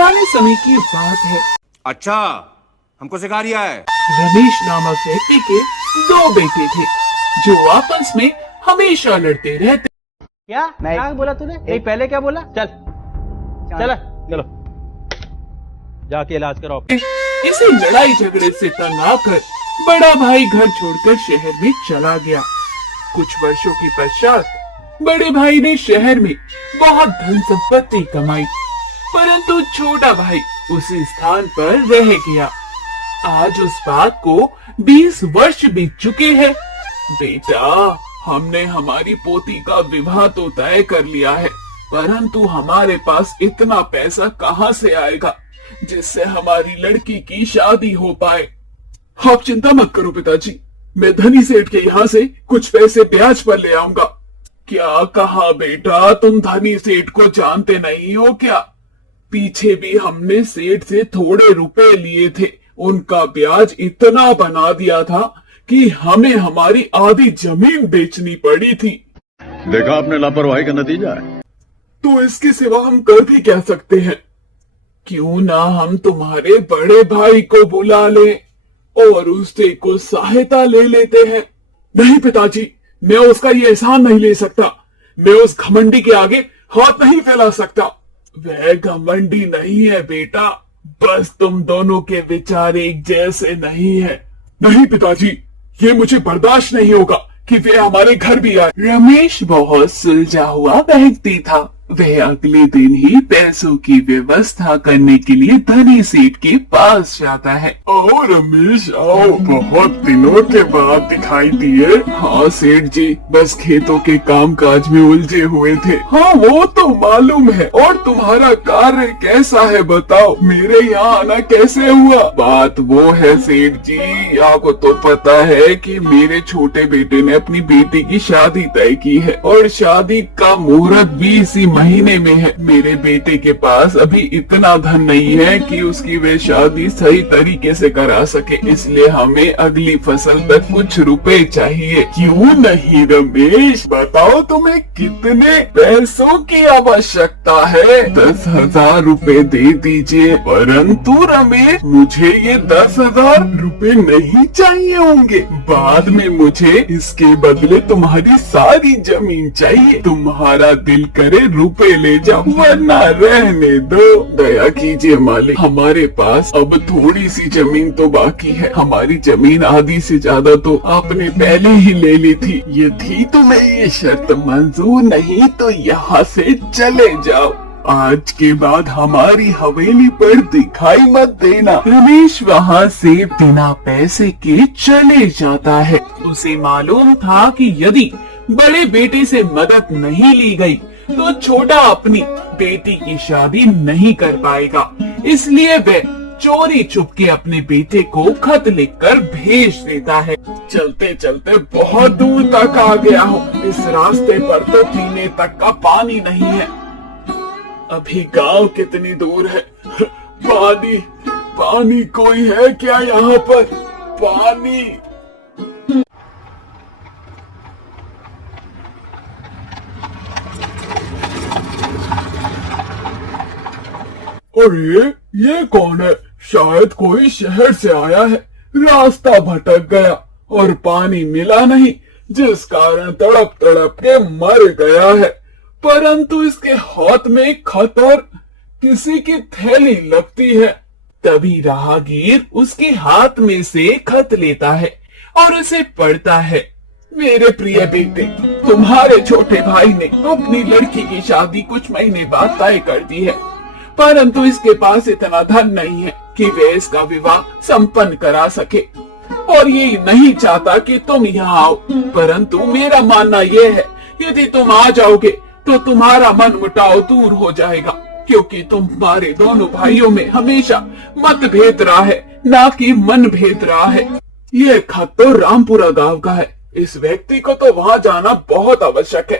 पुराने समय की बात है। अच्छा, हमको सिखा रिया है। रमेश नामक व्यक्ति के 2 बेटे थे जो आपस में हमेशा लड़ते रहते। क्या क्या बोला तूने? नहीं पहले क्या बोला? चल चल चलो जाके इलाज कराओ। इसी लड़ाई झगड़े से तंग आकर बड़ा भाई घर छोड़कर शहर में चला गया। कुछ वर्षों के पश्चात बड़े भाई ने शहर में बहुत धन संपत्ति कमाई, परंतु छोटा भाई उसी स्थान पर रह गया। आज उस बात को 20 वर्ष बीत चुके हैं। बेटा, हमने हमारी पोती का विवाह तो तय कर लिया है, परंतु हमारे पास इतना पैसा कहाँ से आएगा जिससे हमारी लड़की की शादी हो पाए। आप चिंता मत करो पिताजी, मैं धनी सेठ के यहाँ से कुछ पैसे ब्याज पर ले आऊंगा। क्या कहा बेटा, तुम धनी सेठ को जानते नहीं हो क्या? पीछे भी हमने सेठ से थोड़े रुपए लिए थे, उनका ब्याज इतना बना दिया था कि हमें हमारी आधी जमीन बेचनी पड़ी थी। देखा आपने लापरवाही का नतीजा है। तो इसके सिवा हम कर भी क्या सकते हैं? क्यों ना हम तुम्हारे बड़े भाई को बुला लें और उससे कुछ सहायता ले लेते हैं। नहीं पिताजी, मैं उसका ये एहसान नहीं ले सकता। मैं उस घमंडी के आगे हाथ नहीं फैला सकता। वह घमंडी नहीं है बेटा, बस तुम दोनों के विचार एक जैसे नहीं है। नहीं पिताजी, ये मुझे बर्दाश्त नहीं होगा कि वे हमारे घर भी आए। रमेश बहुत सुलझा हुआ व्यक्ति था। वह अगले दिन ही पैसों की व्यवस्था करने के लिए धनी सेठ के पास जाता है। आओ रमेश आओ, बहुत दिनों के बाद दिखाई दिए। हाँ सेठ जी, बस खेतों के कामकाज में उलझे हुए थे। हाँ वो तो मालूम है। और तुम्हारा कार्य कैसा है बताओ? मेरे यहाँ आना कैसे हुआ? बात वो है सेठ जी, आपको तो पता है कि मेरे छोटे बेटे ने अपनी बेटी की शादी तय की है और शादी का मुहूर्त भी इसी महीने में है। मेरे बेटे के पास अभी इतना धन नहीं है कि उसकी वे शादी सही तरीके से करा सके, इसलिए हमें अगली फसल तक कुछ रुपए चाहिए। क्यों नहीं रमेश, बताओ तुम्हें कितने पैसों की आवश्यकता है? 10,000 रुपए दे दीजिए। परंतु रमेश, मुझे ये 10,000 रुपए नहीं चाहिए होंगे। बाद में मुझे इसके बदले तुम्हारी सारी जमीन चाहिए। तुम्हारा दिल करे रुपए ले जाओ, वरना रहने दो। दया कीजिए मालिक, हमारे पास अब थोड़ी सी जमीन तो बाकी है। हमारी जमीन आधी से ज्यादा तो आपने पहले ही ले ली थी। यदि तुम्हें ये शर्त मंजूर नहीं तो यहाँ से चले जाओ। आज के बाद हमारी हवेली पर दिखाई मत देना। रमेश वहाँ से बिना पैसे के चले जाता है। उसे मालूम था कि यदि बड़े बेटे से मदद नहीं ली गई तो छोटा अपनी बेटी की शादी नहीं कर पाएगा। इसलिए वह चोरी छुपके अपने बेटे को खत लिखकर भेज देता है। चलते चलते बहुत दूर तक आ गया हूँ। इस रास्ते पर तो पीने तक का पानी नहीं है। अभी गांव कितनी दूर है? पानी पानी कोई है क्या यहाँ पर? पानी। अरे ये कौन है? शायद कोई शहर से आया है, रास्ता भटक गया और पानी मिला नहीं, जिस कारण तड़प तड़प के मर गया है। परंतु इसके हाथ में खत और किसी की थैली लगती है। तभी राहगीर उसके हाथ में से खत लेता है और उसे पढ़ता है। मेरे प्रिय बेटे, तुम्हारे छोटे भाई ने अपनी लड़की की शादी कुछ महीने बाद तय कर दी है, परंतु इसके पास इतना धन नहीं है कि वे इसका विवाह संपन्न करा सके और ये नहीं चाहता कि तुम यहाँ आओ। परंतु मेरा मानना यह है, यदि तुम आ जाओगे तो तुम्हारा मन मुटाव दूर हो जाएगा, क्योंकि तुम्हारे दोनों भाइयों में हमेशा मतभेद रहा है, ना कि मन भेद रहा है। यह खत तो रामपुरा गांव का है। इस व्यक्ति को तो वहाँ जाना बहुत आवश्यक है,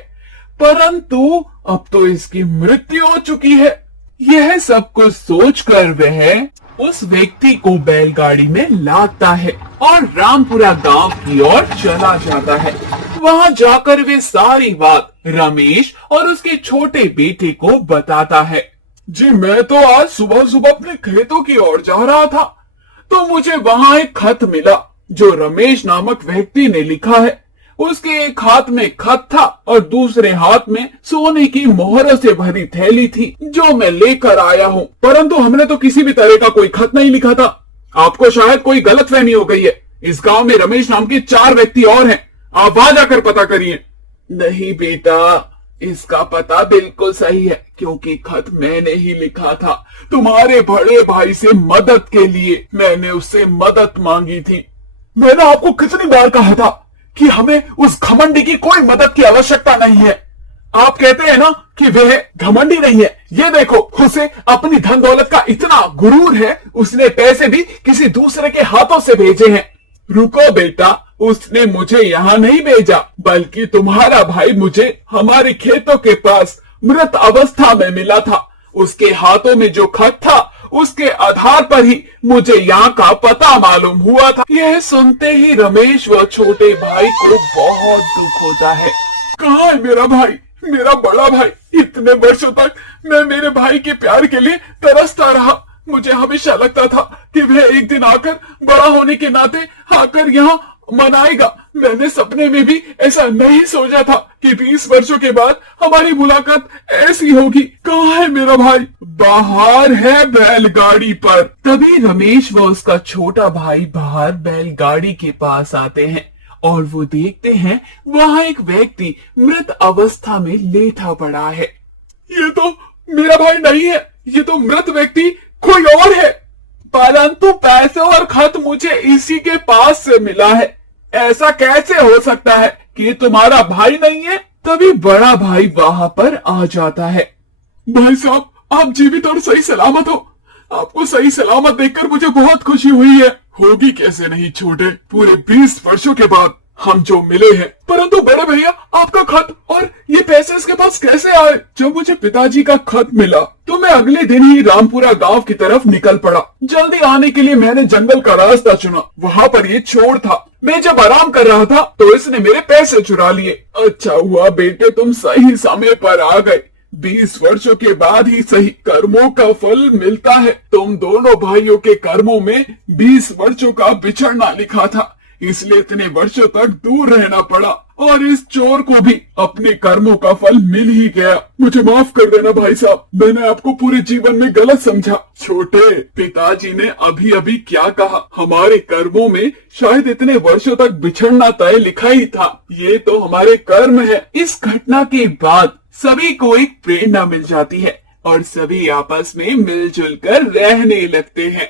परंतु अब तो इसकी मृत्यु हो चुकी है। यह सब कुछ सोचकर वह उस व्यक्ति को बैलगाड़ी में लादता है और रामपुरा गांव की ओर चला जाता है। वहां जाकर वे सारी बात रमेश और उसके छोटे बेटे को बताता है। जी मैं तो आज सुबह सुबह अपने खेतों की ओर जा रहा था, तो मुझे वहां एक खत मिला जो रमेश नामक व्यक्ति ने लिखा है। उसके एक हाथ में खत था और दूसरे हाथ में सोने की मोहरों से भरी थैली थी जो मैं लेकर आया हूँ, परंतु हमने तो किसी भी तरह का कोई खत नहीं लिखा था। आपको शायद कोई गलतफहमी हो गई है। इस गांव में रमेश नाम के 4 व्यक्ति और हैं, आप वहां जाकर पता करिए। नहीं बेटा, इसका पता बिल्कुल सही है, क्योंकि खत मैंने ही लिखा था। तुम्हारे बड़े भाई से मदद के लिए मैंने उससे मदद मांगी थी। मैंने आपको कितनी बार कहा था कि हमें उस घमंडी की कोई मदद की आवश्यकता नहीं है। आप कहते हैं ना कि वह घमंडी नहीं है। ये देखो, उसे अपनी धन दौलत का इतना गुरूर है, उसने पैसे भी किसी दूसरे के हाथों से भेजे हैं। रुको बेटा, उसने मुझे यहाँ नहीं भेजा, बल्कि तुम्हारा भाई मुझे हमारे खेतों के पास मृत अवस्था में मिला था। उसके हाथों में जो खत था, उसके आधार पर ही मुझे यहाँ का पता मालूम हुआ था। यह सुनते ही रमेश व छोटे भाई को बहुत दुख होता है। कहाँ है मेरा भाई, मेरा बड़ा भाई? इतने वर्षों तक मैं मेरे भाई के प्यार के लिए तरसता रहा। मुझे हमेशा लगता था कि वह एक दिन आकर, बड़ा होने के नाते आकर यहाँ मनाएगा। मैंने सपने में भी ऐसा नहीं सोचा था कि 20 वर्षों के बाद हमारी मुलाकात ऐसी होगी। कहाँ है मेरा भाई? बाहर है बैलगाड़ी पर। तभी रमेश व उसका छोटा भाई बाहर बैलगाड़ी के पास आते हैं और वो देखते हैं वहाँ एक व्यक्ति मृत अवस्था में लेटा पड़ा है। ये तो मेरा भाई नहीं है, ये तो मृत व्यक्ति कोई और है। परंतु पैसे और खत मुझे इसी के पास से मिला है। ऐसा कैसे हो सकता है कि तुम्हारा भाई नहीं है? तभी बड़ा भाई वहां पर आ जाता है। भाई साहब, आप जीवित और सही सलामत हो। आपको सही सलामत देखकर मुझे बहुत खुशी हुई है। होगी कैसे नहीं छोटे, पूरे 20 वर्षों के बाद हम जो मिले हैं। परंतु बड़े भैया, आपका खत और ये पैसे इसके पास कैसे आए? जब मुझे पिताजी का खत मिला तो मैं अगले दिन ही रामपुरा गांव की तरफ निकल पड़ा। जल्दी आने के लिए मैंने जंगल का रास्ता चुना। वहाँ पर ये चोर था। मैं जब आराम कर रहा था तो इसने मेरे पैसे चुरा लिए। अच्छा हुआ बेटे, तुम सही समय पर आ गए। 20 वर्षों के बाद ही सही कर्मों का फल मिलता है। तुम दोनों भाइयों के कर्मों में 20 वर्षों का बिछड़ना लिखा था, इसलिए इतने वर्षों तक दूर रहना पड़ा और इस चोर को भी अपने कर्मों का फल मिल ही गया। मुझे माफ कर देना भाई साहब, मैंने आपको पूरे जीवन में गलत समझा। छोटे, पिताजी ने अभी अभी क्या कहा? हमारे कर्मों में शायद इतने वर्षों तक बिछड़ना तय लिखा ही था। ये तो हमारे कर्म है। इस घटना के बाद सभी को एक प्रेरणा मिल जाती है और सभी आपस में मिलजुल कर रहने लगते हैं।